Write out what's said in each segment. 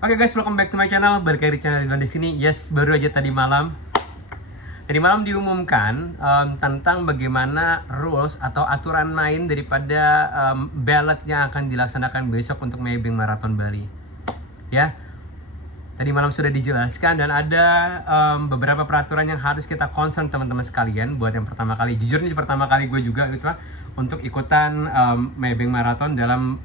Oke guys, welcome back to my channel. Balik lagi di channel Ridwan di sini. Yes, baru aja tadi malam diumumkan tentang bagaimana rules atau aturan main daripada ballot yang akan dilaksanakan besok untuk Maybank Marathon Bali. Ya, tadi malam sudah dijelaskan dan ada beberapa peraturan yang harus kita concern teman-teman sekalian. Buat yang pertama kali, jujur ini pertama kali gue juga gitu lah, untuk ikutan Maybank Marathon dalam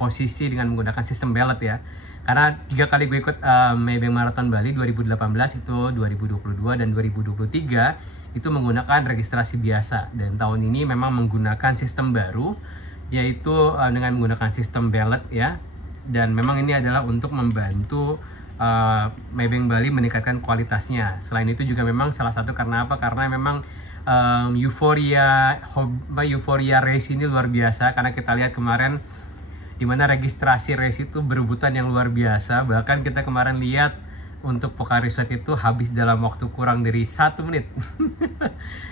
posisi dengan menggunakan sistem ballot ya. Karena 3 kali gue ikut Maybank Marathon Bali 2018, itu 2022 dan 2023 itu menggunakan registrasi biasa, dan tahun ini memang menggunakan sistem baru yaitu dengan menggunakan sistem ballot ya. Dan memang ini adalah untuk membantu Maybank Bali meningkatkan kualitasnya. Selain itu juga memang salah satu karena apa? Karena memang euforia race ini luar biasa, karena kita lihat kemarin di mana registrasi race itu berebutan yang luar biasa. Bahkan kita kemarin lihat untuk Pocari Sweat itu habis dalam waktu kurang dari 1 menit.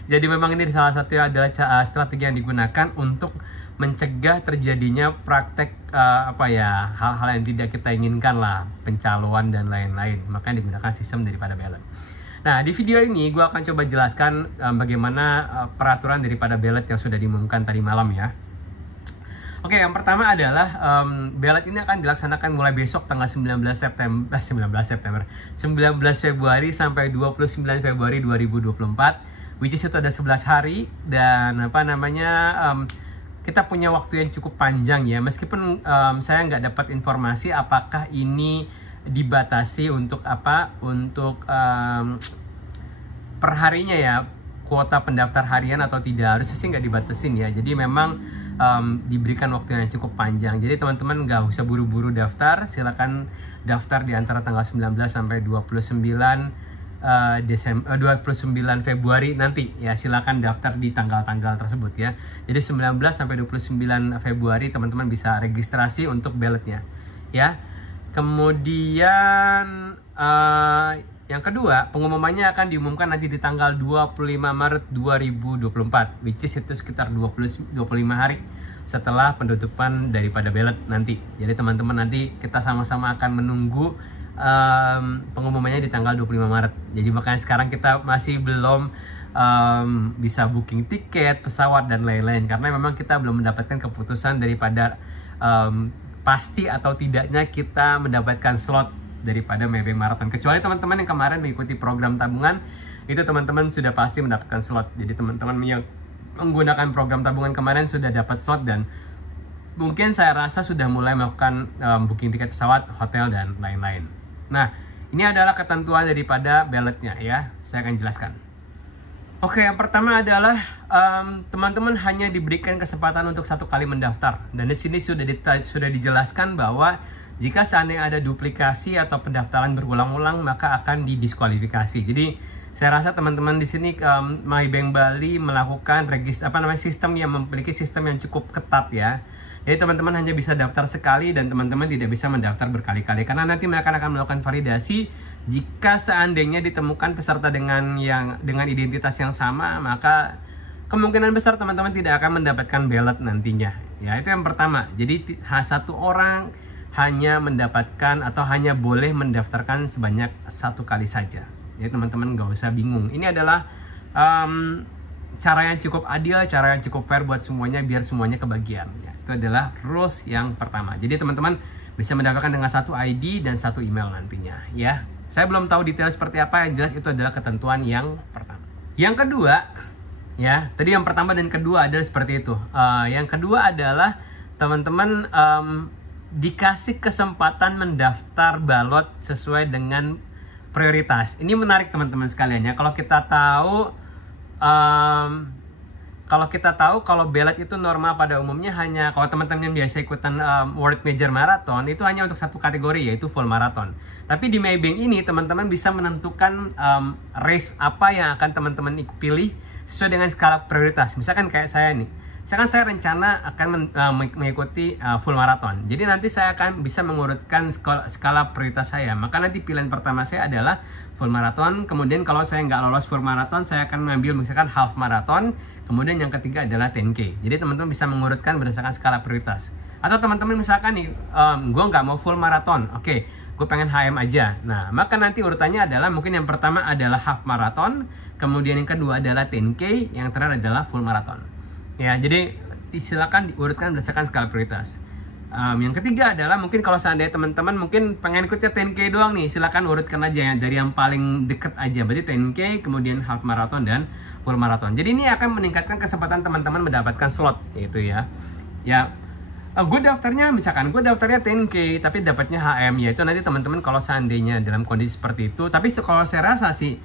Jadi memang ini salah satu adalah strategi yang digunakan untuk mencegah terjadinya praktek hal-hal yang tidak kita inginkan lah, pencaloan dan lain-lain. Makanya digunakan sistem daripada ballot. Nah, di video ini gue akan coba jelaskan bagaimana peraturan daripada ballot yang sudah diumumkan tadi malam ya. Oke, yang pertama adalah ballot ini akan dilaksanakan mulai besok tanggal 19 Februari sampai 29 Februari 2024, which is itu ada 11 hari. Dan kita punya waktu yang cukup panjang ya, meskipun saya nggak dapat informasi apakah ini dibatasi untuk perharinya ya, kuota pendaftar harian atau tidak. Harusnya sih nggak dibatasin ya, jadi memang diberikan waktu yang cukup panjang. Jadi teman-teman nggak usah buru-buru daftar, silakan daftar di antara tanggal 19 sampai 29 Februari nanti ya. Silakan daftar di tanggal-tanggal tersebut ya. Jadi 19 sampai 29 Februari teman-teman bisa registrasi untuk ballotnya ya. Kemudian yang kedua, pengumumannya akan diumumkan nanti di tanggal 25 Maret 2024, which is itu sekitar 25 hari setelah penutupan daripada ballot nanti. Jadi teman-teman nanti kita sama-sama akan menunggu pengumumannya di tanggal 25 Maret. Jadi makanya sekarang kita masih belum bisa booking tiket, pesawat dan lain-lain, karena memang kita belum mendapatkan keputusan daripada pasti atau tidaknya kita mendapatkan slot daripada Maybank Marathon. Kecuali teman-teman yang kemarin mengikuti program tabungan, itu teman-teman sudah pasti mendapatkan slot. Jadi teman-teman yang menggunakan program tabungan kemarin sudah dapat slot, dan mungkin saya rasa sudah mulai melakukan booking tiket pesawat, hotel dan lain-lain. Nah, ini adalah ketentuan daripada ballotnya ya. Saya akan jelaskan. Oke, yang pertama adalah teman-teman hanya diberikan kesempatan untuk 1 kali mendaftar, dan di sini sudah dijelaskan bahwa jika seandainya ada duplikasi atau pendaftaran berulang-ulang, maka akan didiskualifikasi. Jadi saya rasa teman-teman di sini Maybank Bali melakukan sistem yang memiliki sistem yang cukup ketat ya. Jadi teman-teman hanya bisa daftar sekali dan teman-teman tidak bisa mendaftar berkali-kali, karena nanti mereka akan melakukan validasi. Jika seandainya ditemukan peserta dengan identitas yang sama, maka kemungkinan besar teman-teman tidak akan mendapatkan ballot nantinya. Ya, itu yang pertama. Jadi 1 orang hanya mendapatkan atau hanya boleh mendaftarkan sebanyak 1 kali saja. Jadi teman-teman nggak usah bingung. Ini adalah cara yang cukup adil, cara yang cukup fair buat semuanya, biar semuanya kebagian. Ya, itu adalah rules yang pertama. Jadi teman-teman bisa mendaftarkan dengan 1 ID dan 1 email nantinya. Ya, saya belum tahu detail seperti apa, yang jelas itu adalah ketentuan yang pertama. Yang kedua, ya tadi yang pertama dan kedua adalah seperti itu. Yang kedua adalah teman-teman dikasih kesempatan mendaftar ballot sesuai dengan prioritas. Ini menarik teman-teman sekalian ya. Kalau kita tahu kalau ballot itu normal pada umumnya hanya, kalau teman-teman yang biasa ikutan World Major Marathon itu hanya untuk 1 kategori, yaitu full marathon. Tapi di Maybank ini teman-teman bisa menentukan race apa yang akan teman-teman pilih sesuai dengan skala prioritas. Misalkan kayak saya nih, misalkan saya rencana akan mengikuti full marathon. Jadi nanti saya akan bisa mengurutkan skala prioritas saya. Maka nanti pilihan pertama saya adalah full marathon. Kemudian kalau saya nggak lolos full marathon, saya akan mengambil misalkan half marathon. Kemudian yang ketiga adalah 10K. Jadi teman-teman bisa mengurutkan berdasarkan skala prioritas. Atau teman-teman misalkan nih, gue nggak mau full marathon. Oke, gue pengen HM aja. Nah, maka nanti urutannya adalah mungkin yang pertama adalah half marathon, kemudian yang kedua adalah 10K, yang terakhir adalah full marathon. Ya, jadi silakan diurutkan berdasarkan skala prioritas. Yang ketiga adalah mungkin kalau seandainya teman-teman mungkin pengen ikutnya 10K doang nih, silakan urutkan aja ya dari yang paling deket aja. Berarti 10K, kemudian half marathon dan full marathon. Jadi ini akan meningkatkan kesempatan teman-teman mendapatkan slot gitu ya. Ya, gue daftarnya misalkan gue daftarnya 10K tapi dapatnya HM, ya itu nanti teman-teman kalau seandainya dalam kondisi seperti itu. Tapi kalau saya rasa sih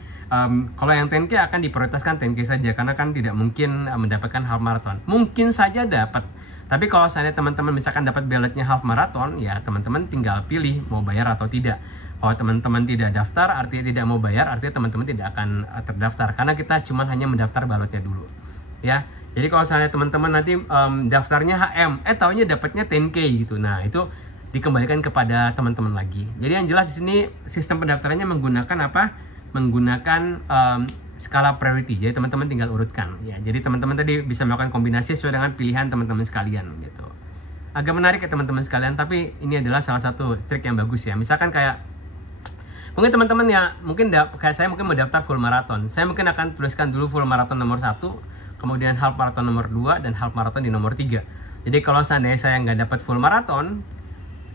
kalau yang 10K akan diprioritaskan 10K saja karena kan tidak mungkin mendapatkan half marathon. Mungkin saja dapat. Tapi kalau seandainya teman-teman misalkan dapat ballotnya half marathon, ya teman-teman tinggal pilih mau bayar atau tidak. Kalau teman-teman tidak daftar, artinya tidak mau bayar, artinya teman-teman tidak akan terdaftar. Karena kita cuma hanya mendaftar ballotnya dulu. Ya, jadi kalau seandainya teman-teman nanti daftarnya HM, taunya dapatnya 10K gitu. Nah, itu dikembalikan kepada teman-teman lagi. Jadi yang jelas di sini sistem pendaftarannya menggunakan apa? Menggunakan skala priority. Jadi teman-teman tinggal urutkan ya. Jadi teman-teman tadi bisa melakukan kombinasi sesuai dengan pilihan teman-teman sekalian gitu. Agak menarik ya teman-teman sekalian, tapi ini adalah salah satu trik yang bagus ya. Misalkan kayak mungkin teman-teman ya, mungkin kayak saya mungkin mau daftar full marathon. Saya mungkin akan tuliskan dulu full marathon nomor 1, kemudian half marathon nomor 2 dan half marathon di nomor 3. Jadi kalau seandainya saya nggak dapat full marathon,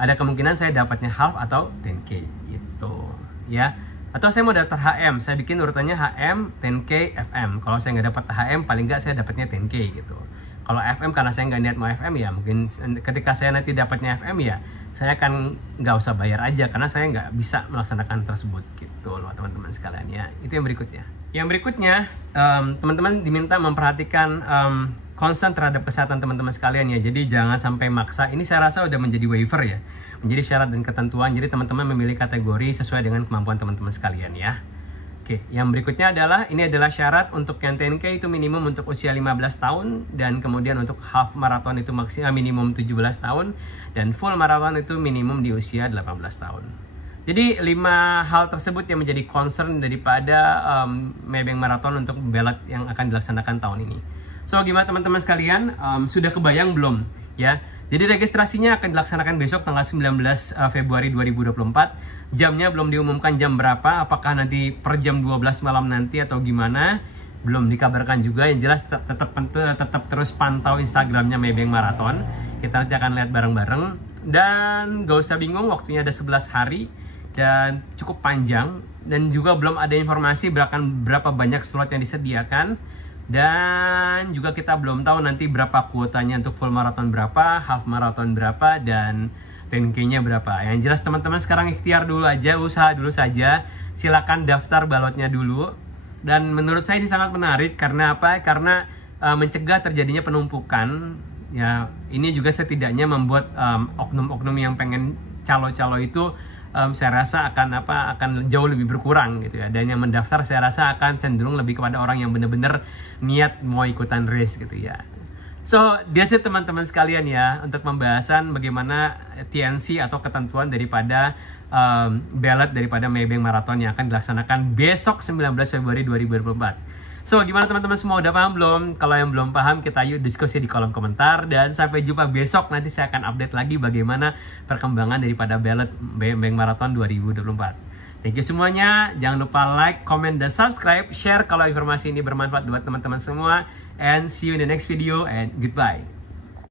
ada kemungkinan saya dapatnya half atau 10K gitu ya. Atau saya mau daftar HM, saya bikin urutannya HM, 10K, FM. Kalau saya nggak dapat HM, paling nggak saya dapatnya 10K gitu. Kalau FM karena saya nggak niat mau FM ya, mungkin ketika saya nanti dapatnya FM ya, saya akan nggak usah bayar aja karena saya nggak bisa melaksanakan tersebut gitu loh teman-teman sekalian ya. Itu yang berikutnya. Yang berikutnya, teman-teman diminta memperhatikan concern terhadap kesehatan teman-teman sekalian ya. Jadi jangan sampai maksa. Ini saya rasa udah menjadi waiver ya, menjadi syarat dan ketentuan. Jadi teman-teman memilih kategori sesuai dengan kemampuan teman-teman sekalian ya. Oke, yang berikutnya adalah ini adalah syarat untuk yang 10K itu minimum untuk usia 15 tahun dan kemudian untuk half marathon itu maksimal minimum 17 tahun dan full marathon itu minimum di usia 18 tahun. Jadi 5 hal tersebut yang menjadi concern daripada Maybank Marathon untuk ballot yang akan dilaksanakan tahun ini. So gimana teman-teman sekalian, sudah kebayang belum ya? Jadi registrasinya akan dilaksanakan besok tanggal 19 Februari 2024. Jamnya belum diumumkan jam berapa, apakah nanti per jam 12 malam nanti atau gimana, belum dikabarkan juga. Yang jelas tetap terus pantau Instagramnya Maybank Marathon. Kita nanti akan lihat bareng-bareng. Dan gak usah bingung, waktunya ada 11 hari dan cukup panjang. Dan juga belum ada informasi berapa banyak slot yang disediakan. Dan juga kita belum tahu nanti berapa kuotanya untuk full marathon berapa, half marathon berapa, dan 10K-nya berapa. Yang jelas teman-teman sekarang ikhtiar dulu aja, usaha dulu saja. Silakan daftar balotnya dulu. Dan menurut saya ini sangat menarik karena apa? Karena mencegah terjadinya penumpukan. Ya, ini juga setidaknya membuat oknum-oknum yang pengen calo-calo itu saya rasa akan jauh lebih berkurang gitu ya. Dan yang mendaftar saya rasa akan cenderung lebih kepada orang yang benar-benar niat mau ikutan race gitu ya. So, that's it teman-teman sekalian ya, untuk pembahasan bagaimana TNC atau ketentuan daripada ballot daripada Maybank Marathon yang akan dilaksanakan besok 19 Februari 2024. So, gimana teman-teman semua, udah paham belum? Kalau yang belum paham, kita yuk diskusi di kolom komentar. Dan sampai jumpa besok, nanti saya akan update lagi bagaimana perkembangan daripada ballot Maybank Marathon 2024. Thank you semuanya, jangan lupa like, comment, dan subscribe. Share kalau informasi ini bermanfaat buat teman-teman semua. And see you in the next video, and goodbye.